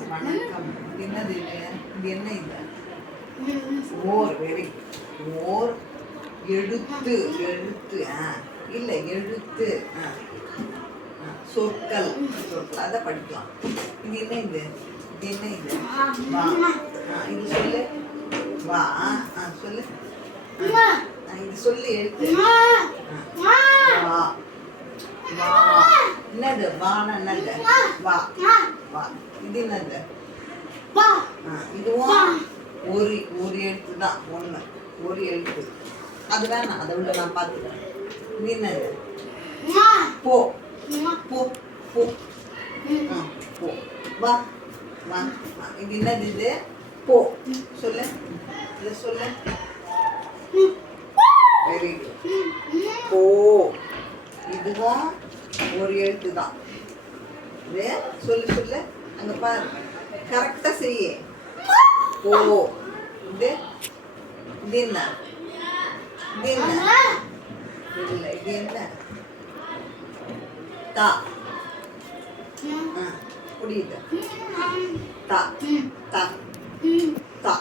வணக்கம். என்னது இது? இது என்ன இது? ஓர். வெரி ஓர் எழுத்து. எழுத்து இல்லை எழுத்து. சொற்கள். சொற்கள் அதை படிக்கலாம். இது என்ன இது? இது என்ன இது? வா. இது சொல்லு. வா. சொல்லு. இது சொல்லு எழுத்து. வா. வா. என்னது? வானா என்னது? வா. வா. இது என்னது? இதுவும் ஒரு எழுத்து தான். ஒன்று ஒரு எழுத்து. அது வேணாம், அதை விட நான் பார்த்துக்கிறேன். இது என்னது? போ. போ. போ. போ. வா. வா. இது என்னது? இது போ. சொல்லு. இதை சொல்லு. Very good. போ. இதுவும் ஒரு எழுத்து தான். இது சொல்லு. சொல்லு. அங்க பாரு, கரெக்டா செய்ய. போ. இது இது என்ன? இது என்ன? இல்லை, இது என்ன? தா. புரியுது? தா. தா. தா.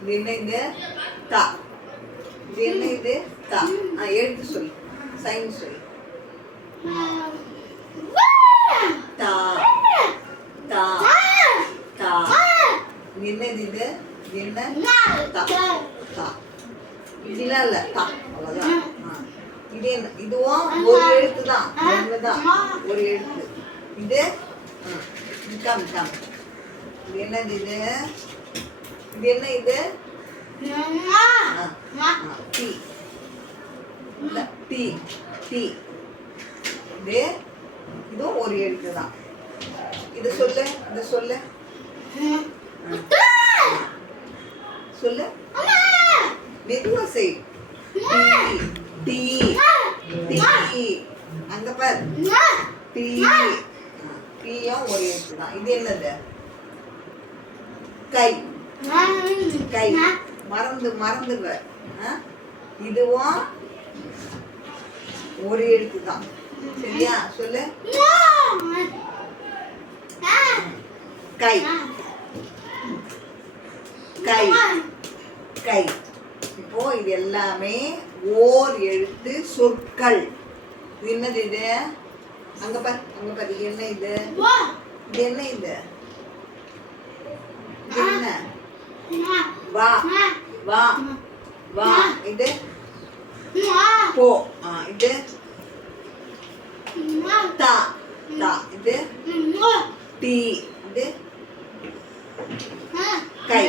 இது என்ன? இது தா. இது என்ன? இது தா. எழுத்து சொல்லு. சைன் சொல்லு. தா. தா. தா. இது என்னது? இது இது என்ன? தா. தா. இதெல்லாம் இல்லை. தா. அவ்வளோதான். இது என்ன? இதுவும் ஒரு எழுத்து தான். ஒன்றுதான் ஒரு எழுத்து. இது நிக்காம. இது என்னது? இது இது என்ன? இது டீ. இல்லை, டீ. டீ. இது இதுவும் ஒரு எழுத்து தான். இது சொல்லு. இது சொல்லு. சொல்லு. மெதுவா செய். டீ. டீ. டீ. அங்க பாரு. டீ. டீயும் ஒரு எழுத்து தான். இது என்னது? கை. கை. மறந்துடுற. இதுவும் ஒரு எழுத்து தான். சரியா? சொல்லு. கை. கை. கை. இப்போ இது எல்லாமே ஓர் எழுத்து சொற்கள். இது என்னது? இது அங்க பாரு. இது என்ன? இது இது என்ன? இது என்ன? வா. வா. வா. இது போ. இது தா. தா. இது டீ. இது கை.